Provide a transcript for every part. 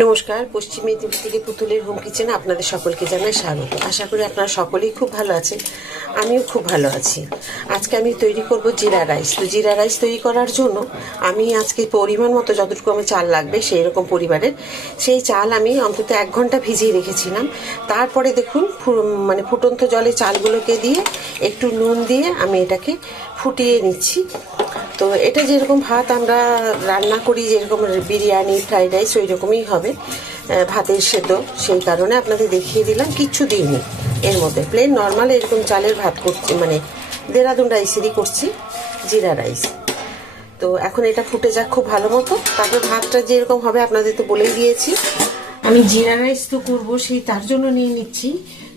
নমস্কার, পশ্চিম মেদিনীপুর থেকে পুতুলের হোম কিচেনে আপনাদের সকলকে জানাই স্বাগত। আশা করি আপনারা সকলেই খুব ভালো আছেন, আমিও খুব ভালো আছি। আজকে আমি তৈরি করব জিরা রাইস। তো জিরা রাইস তৈরি করার জন্য আমি আজকে পরিমাণ মতো যতটুকু আমার চাল লাগবে সেই রকম পরিবারের, সেই চাল আমি অন্তত এক ঘণ্টা ভিজিয়ে রেখেছিলাম। তারপরে দেখুন মানে ফুটন্ত জলে চালগুলোকে দিয়ে একটু নুন দিয়ে আমি এটাকে ফুটিয়ে নিচ্ছি। তো এটা যেরকম ভাত আমরা রান্না করি, যেরকম বিরিয়ানি, ফ্রাইড রাইস ওই রকমই হবে ভাতের সেদ্ধ, সেই কারণে আপনাদের দেখিয়ে দিলাম কিচ্ছু দিইনি। এর মধ্যে প্লেন নর্মাল এরকম চালের ভাত করছি মানে দেরাদুন রাইসেরই করছি, জিরা রাইস। তো এখন এটা ফুটে যাক খুব ভালো মতো। তারপর ভাতটা যেরকম হবে আপনাদের তো বলেই দিয়েছি। আমি জিরা রাইস তো করব, সেই তার জন্য নিয়ে নিচ্ছি।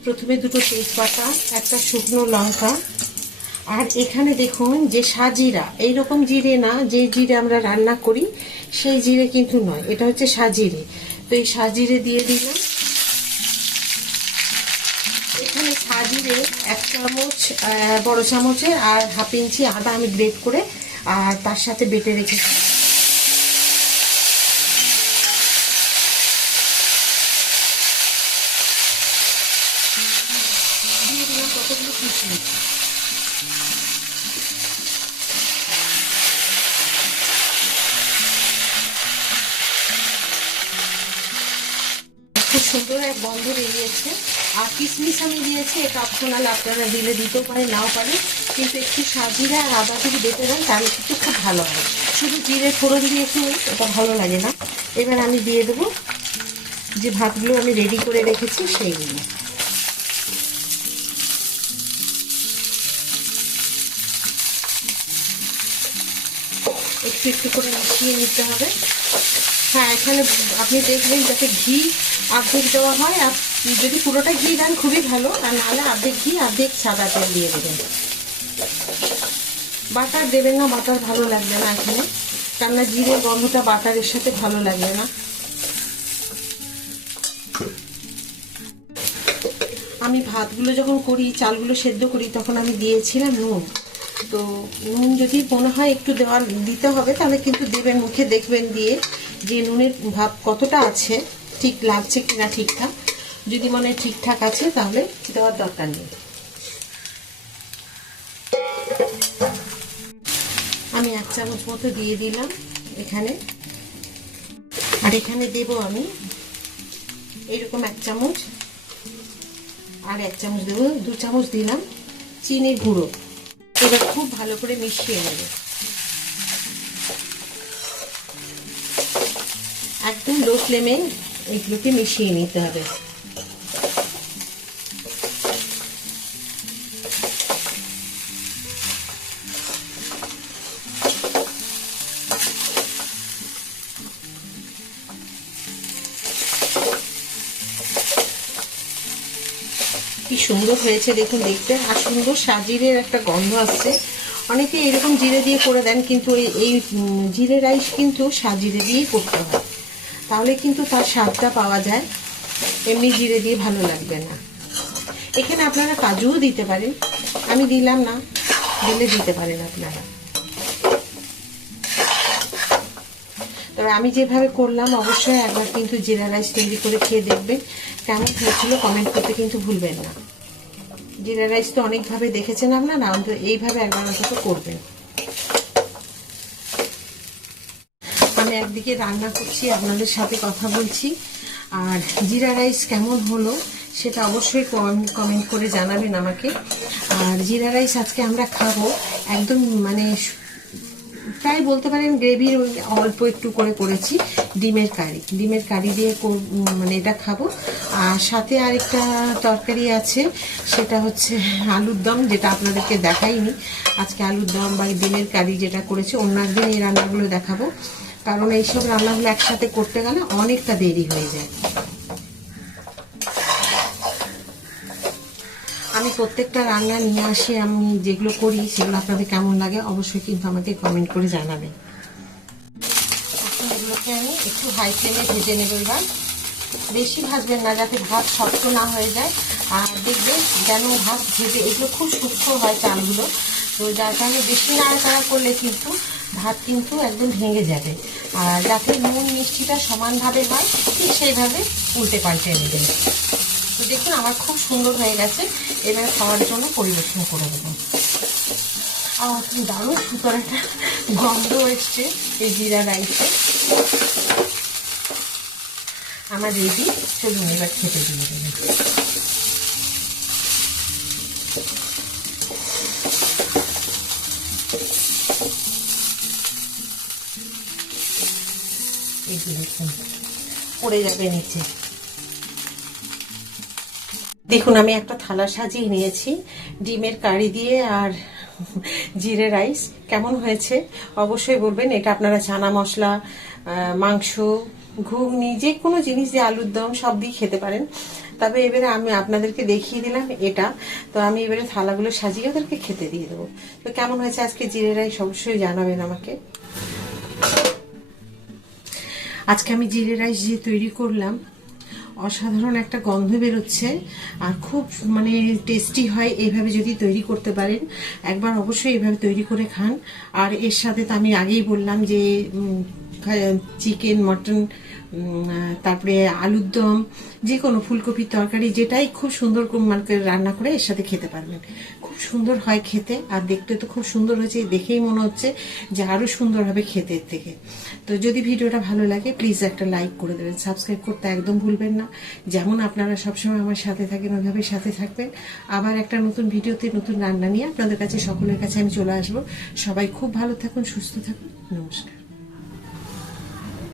প্রথমে দুটো তেজপাতা, একটা শুকনো লঙ্কা আর এখানে দেখুন যে সাজিরা, এইরকম জিরে না যে জিরে আমরা রান্না করি, সেই জিরে কিন্তু নয়, এটা হচ্ছে সাজিরে। তো এই সাজিরে দিয়ে দিলাম। এখানে সাজিরে এক চামচ বড় চামচের আর হাফ ইঞ্চি আদা আমি গ্রেট করে, আর তার সাথে বেটে রেখেছি। কতগুলো সুন্দর এক গন্ধ বেরিয়েছে। আর কিশমিশ আমি দিয়েছি, এটা অপশনাল আপনারা দিলে দিতেও পারেন, নাও পারেন। কিন্তু একটু সাজিরা আর আদা যদি বেটে দেন, তাহলে কিন্তু খুব ভালো হয়। শুধু জিরে ফোড়ন দিয়ে একটু এটা ভালো লাগে না। এবার আমি দিয়ে দেবো যে ভাতগুলো আমি রেডি করে রেখেছি সেইগুলো একটু একটু করে মিশিয়ে নিতে হবে। হ্যাঁ এখানে আপনি দেখবেন যাতে ঘি অর্ধেক দেওয়া হয় আর যদি পুরোটা ঘি দেন খুবই ভালো, আর নাহলে অর্ধেক ঘি, অর্ধেক সাদা তেল দিয়ে দেবেন। বাটার দেবেন না, বাটার ভালো লাগবে না এখানে। কেননা জিরের গন্ধটা বাটারের সাথে ভালো লাগবে না। আমি ভাতগুলো যখন করি, চালগুলো সেদ্ধ করি, তখন আমি দিয়েছিলাম নুন। তো নুন যদি মনে হয় একটু দেওয়ার দিতে হবে, তাহলে কিন্তু দেবেন, মুখে দেখবেন দিয়ে যে নুনের ভাব কতটা আছে, ঠিক লাগছে কিনা ঠিকঠাক। যদি মনে ঠিকঠাক আছে, তাহলে দেওয়ার দরকার নেই। আমি এক চামচ মতো দিয়ে দিলাম এখানে। আর এখানে দেব আমি এরকম এক চামচ, আর এক চামচ দেবো, দু চামচ দিলাম চিনির গুঁড়ো। এবার খুব ভালো করে মিশিয়ে নেব। একদম লো ফ্লেমে এগুলোকে মিশিয়ে নিতে হবে। সুন্দর হয়েছে, দেখুন দেখতে। আর সুন্দর সাজিরের একটা গন্ধ আসছে। অনেকে এরকম জিরে দিয়ে করে দেন, কিন্তু এই জিরে রাইস কিন্তু সাজিরে দিয়েই করতে হয়। তাহলে কিন্তু তার স্বাদটা পাওয়া যায়। এমনি জিরে দিয়ে ভালো লাগবে না। এখানে আপনারা কাজুও দিতে পারেন। আমি দিলাম না, দিলে দিতে পারেন আপনারা। তবে আমি যেভাবে করলাম, অবশ্যই একবার কিন্তু জিরা রাইস তৈরি করে খেয়ে দেখবেন। কেমন হয়েছিল কমেন্ট করতে কিন্তু ভুলবেন না। জিরা রাইস তো অনেকভাবে দেখেছেন আপনারা, অন্তত এইভাবে একবার অন্তত করবেন। আমি একদিকে রান্না করছি, আপনাদের সাথে কথা বলছি। আর জিরা রাইস কেমন হলো, সেটা অবশ্যই কমেন্ট করে জানাবেন আমাকে। আর জিরা রাইস আজকে আমরা খাব একদম মানে প্রায় বলতে পারেন গ্রেভির ওই অল্প একটু করে করেছি, ডিমের কারি। ডিমের কারি দিয়ে মানে এটা খাব। আর সাথে আরেকটা তরকারি আছে, সেটা হচ্ছে আলুর দম, যেটা আপনাদেরকে দেখাইনি। আজকে আলুর দম বা ডিমের কারি যেটা করেছি, অন্য একদিন এই রান্নাগুলো দেখাবো। কারণ এইসব রান্নাগুলো একসাথে করতে গেলে অনেকটা দেরি হয়ে যায়। প্রত্যেকটা রান্না নিয়ে আসি, আমি যেগুলো করি সেগুলো আপনাদের কেমন লাগে অবশ্যই কিন্তু আমাকে কমেন্ট করে জানাবেন। এগুলোকে আমি একটু হাই ফ্লেমে ভেজে নেব এবার। বেশি ভাজবেন না যাতে ভাত শক্ত না হয়ে যায়। আর দেখবেন যেন ভাত ভেজে, এগুলো খুব সূক্ষ্ম হয় চালগুলো। তো যার কারণে বেশি নাড়াচাড়া করলে কিন্তু ভাত কিন্তু একদম ভেঙে যাবে। আর যাতে নুন মিষ্টিটা সমানভাবে হয়, ঠিক সেইভাবে উল্টে পাল্টে নেবেন তো দেখুন, আমার খুব সুন্দর হয়ে গেছে। এবার খাওয়ার জন্য পরিবেশন করে দেবো আর দারুণ সুন্দর একটা গন্ধ এসছে এই জিরা রাইসে। আমার রেডি, চলুন এবার খেতে দিয়ে দেবেন এই পড়ে যাবে নিচে। দেখুন, আমি একটা থালা সাজিয়ে নিয়েছি। ডিমের কারি দিয়ে আর জিরে রাইস। কেমন হয়েছে? অবশ্যই বলবেন। এটা আপনারা চানা মশলা মাংস, ঘুগনি, যে কোনো জিনিস দিয়ে আলুর দম, সব দিয়ে খেতে পারেন। তবে এবারে আমি আপনাদেরকে দেখিয়ে দিলাম এটা। তো আমি এবারে থালাগুলো সাজিয়ে ওদেরকে খেতে দিয়ে দেবো। তো কেমন হয়েছে আজকে জিরে রাইস? অবশ্যই জানাবেন আমাকে। আজকে আমি জিরে রাইস যে তৈরি করলাম। অসাধারণ একটা গন্ধ বেরোচ্ছে আর খুব মানে টেস্টি হয় এইভাবে যদি তৈরি করতে পারেন। একবার অবশ্যই এভাবে তৈরি করে খান। আর এর সাথে তো আমি আগেই বললাম যে চিকেন মটন তারপরে আলুর দম যে কোনো ফুলকপির তরকারি, যেটাই খুব সুন্দর মানে রান্না করে এর সাথে খেতে পারবেন। খুব সুন্দর হয় খেতে, আর দেখতে তো খুব সুন্দর হয়েছে, দেখেই মনে হচ্ছে যে আরও সুন্দর হবে খেতে থেকে। তো যদি ভিডিওটা ভালো লাগে প্লিজ একটা লাইক করে দেবেন সাবস্ক্রাইব করতে একদম ভুলবেন না। যেমন আপনারা সবসময় আমার সাথে থাকেন, ওইভাবে সাথে থাকবেন। আবার একটা নতুন ভিডিওতে নতুন রান্না নিয়ে আপনাদের কাছে, সকলের কাছে আমি চলে আসব। সবাই খুব ভালো থাকুন, সুস্থ থাকুন, নমস্কার।